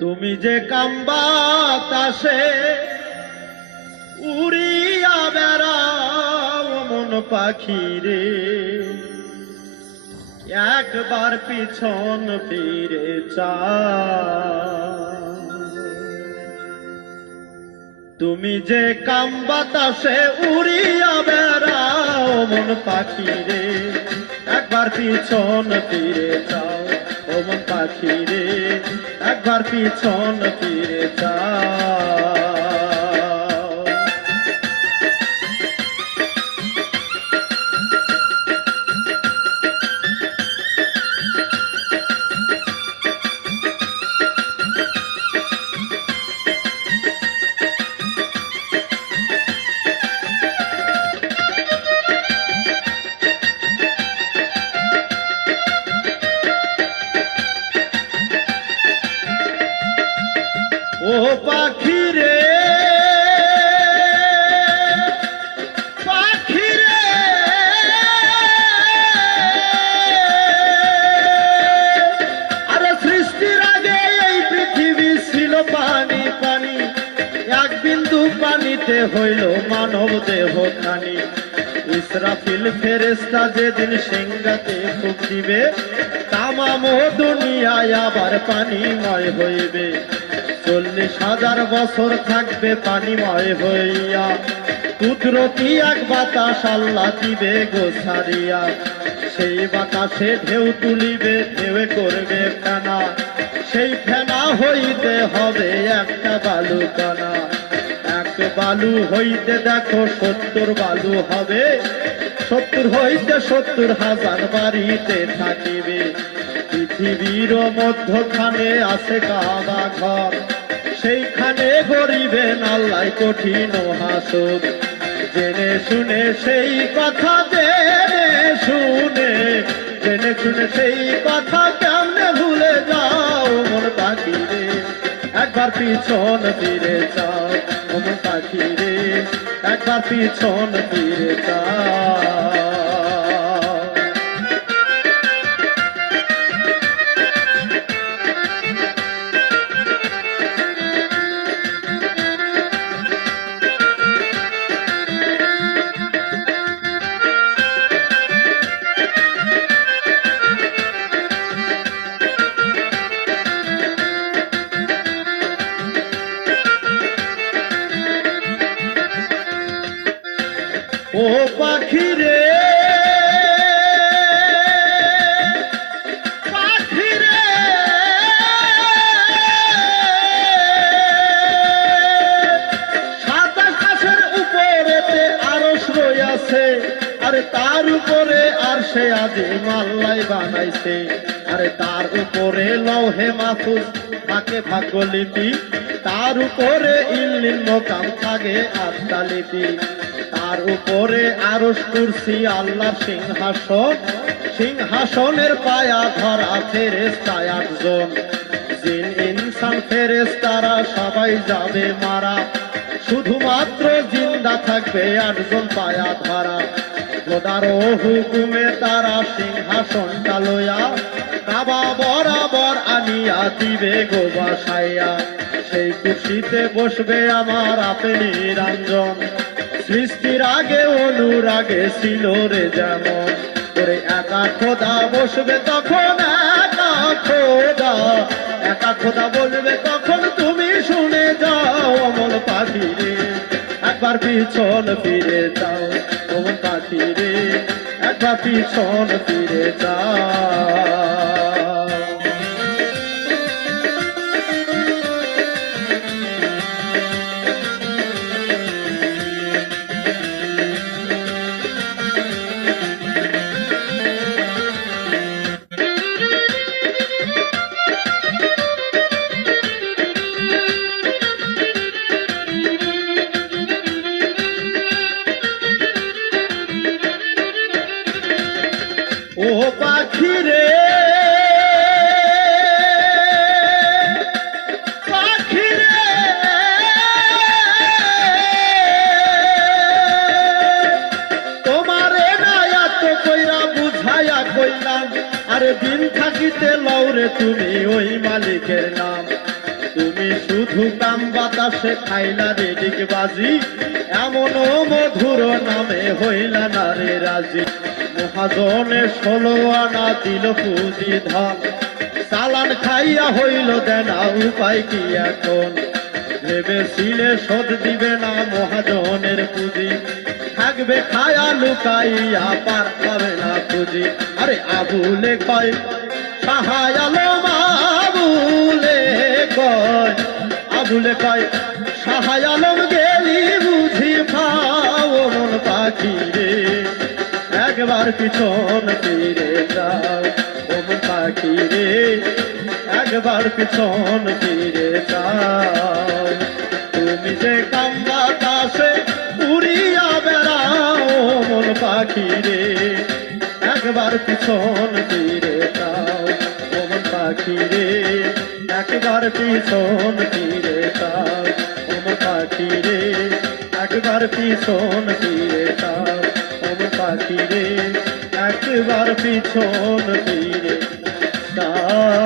তুমি যে কাম বাতাসে উড়িয়া বেড়াও মন পাখি রে, একবার পিছন ফিরে চাও। তুমি যে কাম বাতাসে উড়িয়া বেড়াও মন পাখি রে, একবার পিছন ফিরে চাও। ও মন পাখি রে, একবার পিছন ফিরে চাও। ও পাখি রে, পাখি রে, আরে সৃষ্টির আগে এই পৃথিবী ছিল পানি পানি, এক বিন্দু পানিতে হইল মানব দেহ খানি। ইসরাফিল ফেরেশতা যেদিন সিংহাতে ফুঁক দিবে, তামাম দুনিয়ায় আবার পানিময় হইবে। 40,000 বছর থাকবে পানিময় হইয়া, কুদরতি এক বাতাস আল্লাহ দিবে গোছারিয়া। সেই বাতাসে ঢেউ তুলিবে, ঢেউে করবে ফেনা, সেই ফেনা হইতে হবে একটা বালু কানা। এক বালু হইতে দেখো 70 বালু হবে, 70 হইতে 70,000 বাড়িতে থাকিবে। পৃথিবীর মধ্যখানে আছে কাবা ঘর, সেইখানে গরিবেন আল্লাহ কঠিন হাসর। জেনে শুনে সেই কথা, জেনে শুনে সেই কথা কেমনে ভুলে যাও মন পাখি রে, একবার পিছন ফিরে যাও। মন পাখি রে, একবার পিছন ফিরে যাও। ও পাখি রে, পাখি রে, সাত আকাশের উপরেতে আরশ রইয়াছে, আরে তার উপরে আরশে আজিম আল্লাহ বানাইছে। আরে তার উপরে লৌহে মাহফুজ থাকে ভাগ্যলিপি, তার উপরে ইল্লিল মোকাম থাকে আত্মালিপি। তার উপরে আরশ কুরসি আল্লাহর সিংহাসন, সিংহাসনের পায়া ধরা ফেরেশতা 8 জন। জিন ইনসান ফেরেশতারা সবাই যাবে মারা, শুধুমাত্র জিন্দা থাকবে 8 জন পায়া ধরা। খোদার হুকুমে তারা সিংহাসনটা লইয়া কাবা বরাবর আনিয়া দিবে গো বসাইয়া। সেই কুরসিতে বসবে আমার আপনি নিরঞ্জন, সৃষ্টির আগে অনুরাগে ছিল রে যেমন। ওরে একা খোদা বসবে তখন, একা খোদা, একা খোদা বলবে তখন, তুমি শুনে যাও অমল পাখি রে, একবার পিছন ফিরে যাও। অমল পাখি রে, একবার পিছন ফিরে যাও। ও পাখি রে, পাখি রে, তোমারে না এত কইরা বুঝাইয়া কইলাম, আরে দিন থাকিতে লও রে তুমি ওই মালিকের নাম। তুমি শুধু কাম বাতাসে খাইলা রে ডিগবাজি, এমন মধুর নামে হইলা না রে রাজি। মহাজনে 16 আনা দিল পুঁজি ধন, চালান খাইয়া হইল দেনা উপায় কি এখন? ভেবেছিলে শোধ দিবে না মহাজনের পুঁজি, থাকবে খায়া লুকাইয়া পার পাবে না পুঁজি। আরে আবুলে কয় সাহায় আলম, আবুলে কয়, আবুলে কয় সাহায় আলম গেলি বুঝি পাও মন পাখি রে, একবার পিছন ফিরে যাও ও মন পাখি রে, একবার পিছন ফিরে যাও। তুমি যে কাম বাতাসে উড়িয়া বেড়াও মন পাখি রে, একবার পিছন ফিরে যাও ও মন পাখি রে, একবার পিছন ফিরে যাও ও মন পাখি রে, একবার পিছন ফিরে যাও ও মন পাখি রে, একবার পিছন ফিরে যাও।